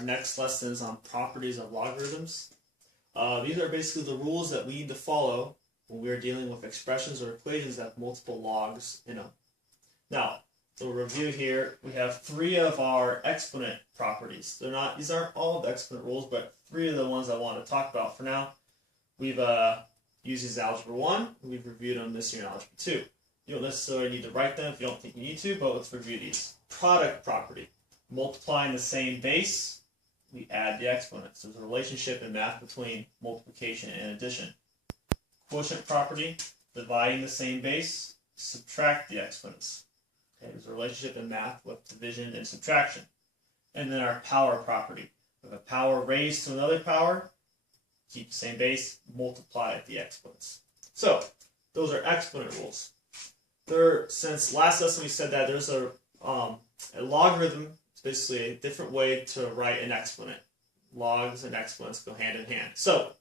Our next lesson is on properties of logarithms. These are basically the rules that we need to follow when we are dealing with expressions or equations that have multiple logs in them. Now, to review here, we have three of our exponent properties. These aren't all of the exponent rules, but three of the ones I want to talk about for now. We've used these in Algebra 1, and we've reviewed them this year in Algebra 2. You don't necessarily need to write them if you don't think you need to, but let's review these. Product property. Multiplying the same base, we add the exponents. There's a relationship in math between multiplication and addition. Quotient property. Dividing the same base, subtract the exponents. Okay, there's a relationship in math with division and subtraction. And then our power property. With a power raised to another power, keep the same base, multiply the exponents. So, those are exponent rules. Since last lesson we said that there's a logarithm. It's basically a different way to write an exponent. Logs and exponents go hand in hand. So,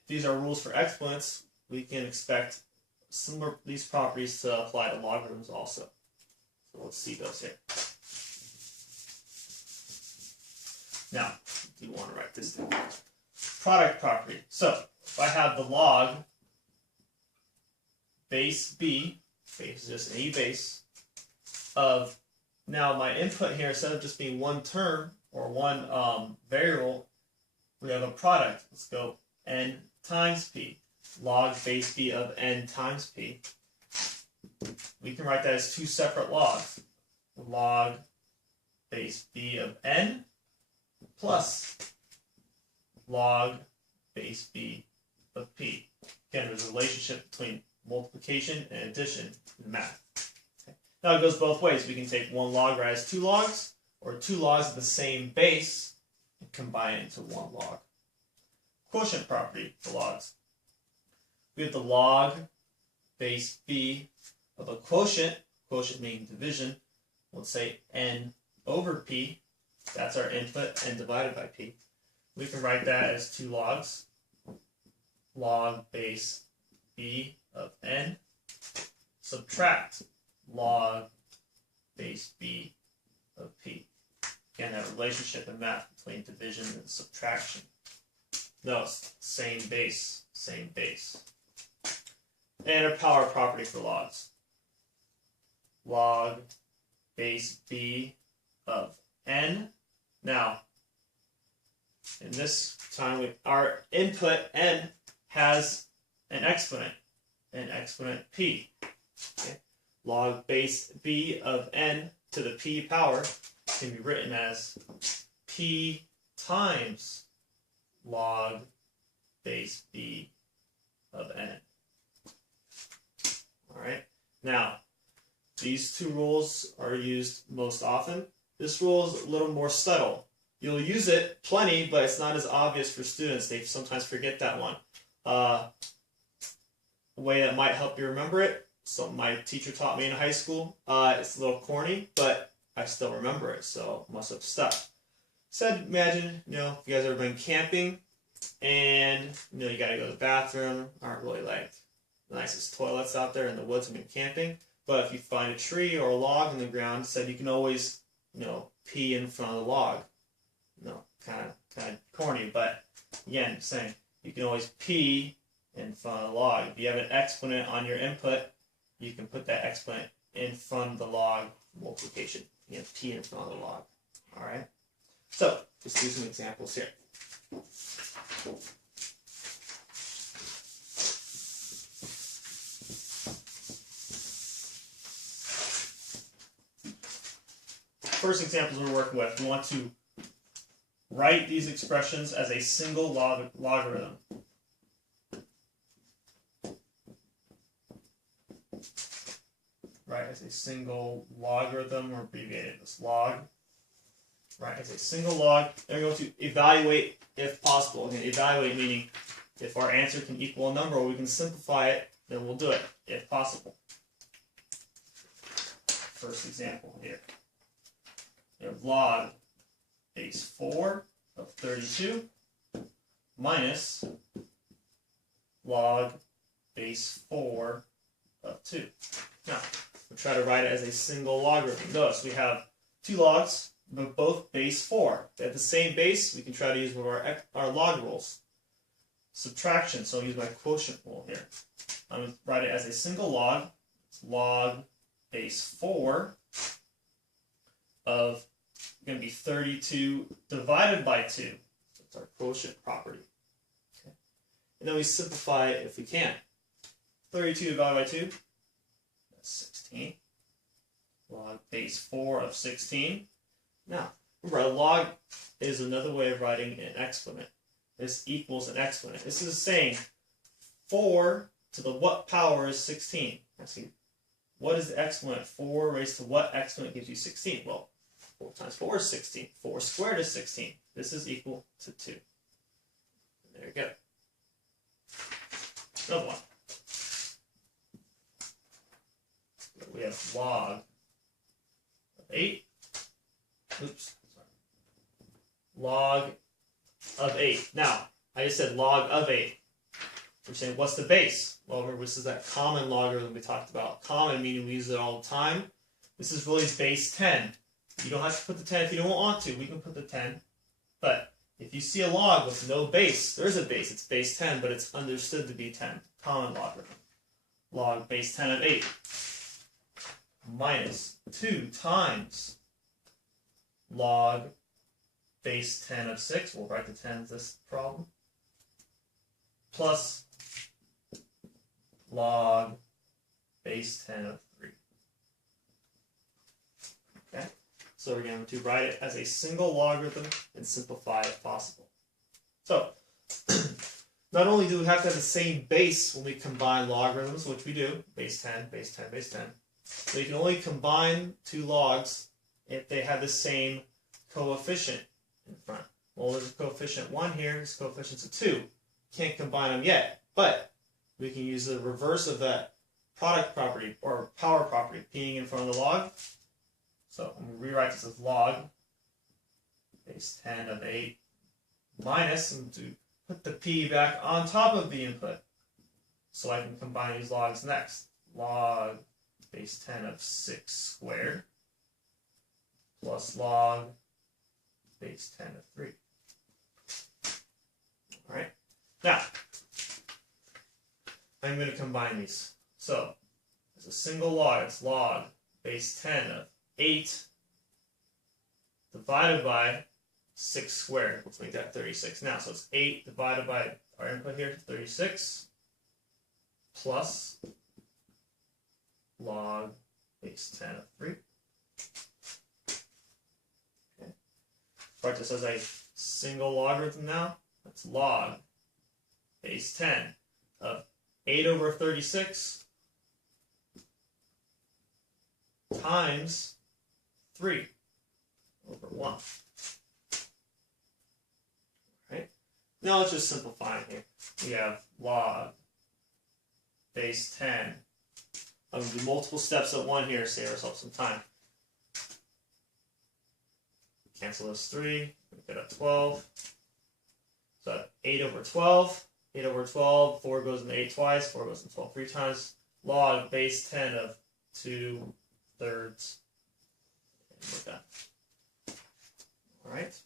if these are rules for exponents, we can expect some of these properties to apply to logarithms also. So let's see those here. Now, do you want to write this down? Product property. So, if I have the log base b, base is just any base, of, now my input here, instead of just being one term or one variable, we have a product. Let's go n times p. Log base b of n times p. We can write that as two separate logs. Log base b of n plus log base b of p. Again, there's a relationship between multiplication and addition in math. Okay. Now it goes both ways. We can take one log right as two logs, or two logs of the same base and combine it into one log. Quotient property for logs. We have the log base b of a quotient meaning division. Let's say n over p. That's our input, n divided by p. We can write that as two logs. Log base b of n. Subtract log base b of p. Again, that relationship in math between division and subtraction. Notice, same base, same base. And a power property for logs. Log base b of n. Now, in this time, our input n has an exponent p. Okay? Log base b of n to the p power can be written as p times log base b of n. Alright, now these two rules are used most often. This rule is a little more subtle. You'll use it plenty, but it's not as obvious for students. They sometimes forget that one. A way that might help you remember it, something my teacher taught me in high school. It's a little corny, but I still remember it, so it must have stuck. Said, imagine, if you guys ever been camping, and you gotta go to the bathroom, aren't really like the nicest toilets out there in the woods when you're camping. But if you find a tree or a log in the ground, said you can always, pee in front of the log. Kind of corny, but again, saying you can always pee in front of the log. If you have an exponent on your input, you can put that exponent in front of the log multiplication. You have p in front of the log. All right. So let's do some examples here. First examples we're working with, we want to write these expressions as a single logarithm. Right, as a single logarithm, or abbreviated as log. Right, as a single log. Then we're going to evaluate if possible. Again, evaluate meaning if our answer can equal a number or we can simplify it, then we'll do it, if possible. First example here. We have log base 4 of 32 minus log base 4 of 2. Now, we'll try to write it as a single logarithm. Notice we have two logs, They're both base 4. They have the same base. We can try to use one of our log rules. Subtraction. So I'll use my quotient rule here. I'm going to write it as a single log. It's log base 4 of going to be 32 divided by 2. That's our quotient property. Okay. And then we simplify it if we can. 32 divided by 2, that's 16. Log base 4 of 16. Now, remember, a log is another way of writing an exponent. This equals an exponent. This is saying 4 to the what power is 16? Let's see. What is the exponent? 4 raised to what exponent gives you 16? Well, 4 times 4 is 16. 4 squared is 16. This is equal to 2. And there you go. Another one. We have log of 8. Oops. Sorry. Log of 8. Now, I just said log of 8. We're saying, what's the base? Well, remember, this is that common logarithm we talked about. Common meaning we use it all the time. This is really base 10. You don't have to put the 10 if you don't want to. We can put the 10. But if you see a log with no base, there's a base. It's base 10, but it's understood to be 10. Common logarithm. Log base 10 of 8 minus 2 times log base 10 of 6. We'll write the 10 as this problem. Plus log base 10 of 3. Okay? So we're going to write it as a single logarithm and simplify if possible. So, not only do we have to have the same base when we combine logarithms, which we do, base 10, base 10, base 10, so you can only combine two logs if they have the same coefficient in front. Well, there's a coefficient 1 here, this coefficient's a 2. Can't combine them yet, but we can use the reverse of that product property or power property, being in front of the log. So I'm going to rewrite this as log base 10 of 8 minus, and to put the p back on top of the input so I can combine these logs next. Log base 10 of 6 squared plus log base 10 of 3. Alright, now I'm going to combine these. So as a single log, it's log base 10 of 8 divided by 6 squared. Let's make that 36 now. So it's 8 divided by our input here, 36, plus log base 10 of 3. Okay. Write this as a single logarithm now. That's log base 10 of 8 over 36 times 3 over 1. Right? Now let's just simplify here. We have log base 10. I'm going to do multiple steps at one here to save ourselves some time. Cancel those 3. We get a 12. So 8 over 12. 8 over 12. 4 goes into 8 twice. 4 goes into 12 3 times. Log base 10 of 2/3. And we're done. Alright.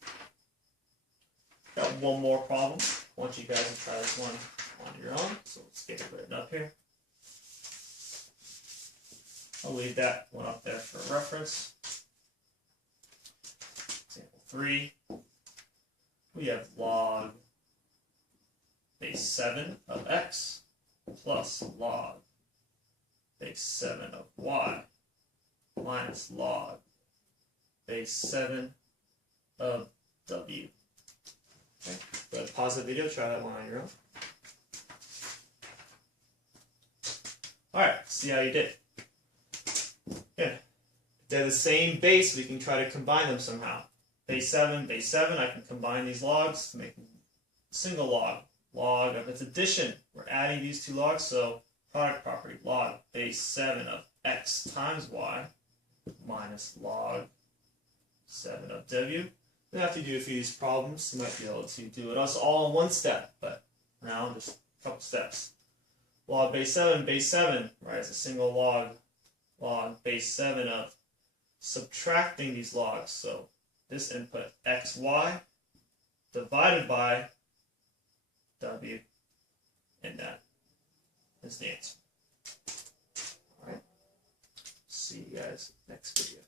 Got one more problem. I want you guys to try this one on your own. So let's get it written up here. I'll leave that one up there for reference. Example 3. We have log base 7 of x plus log base 7 of y minus log base 7 of w. Okay. Go ahead, pause the video, try that one on your own. Alright, see how you did. Yeah. If they're the same base, we can try to combine them somehow. Base 7, I can combine these logs to make a single log. Log of its addition. We're adding these two logs, so product property, log base 7 of x times y minus log 7 of w. You have to do a few of these problems. You might be able to do it all in one step, but now just a couple steps. Log base 7, right, as a single log base 7 of subtracting these logs. So this input xy divided by w, and that is the answer. Alright, see you guys next video.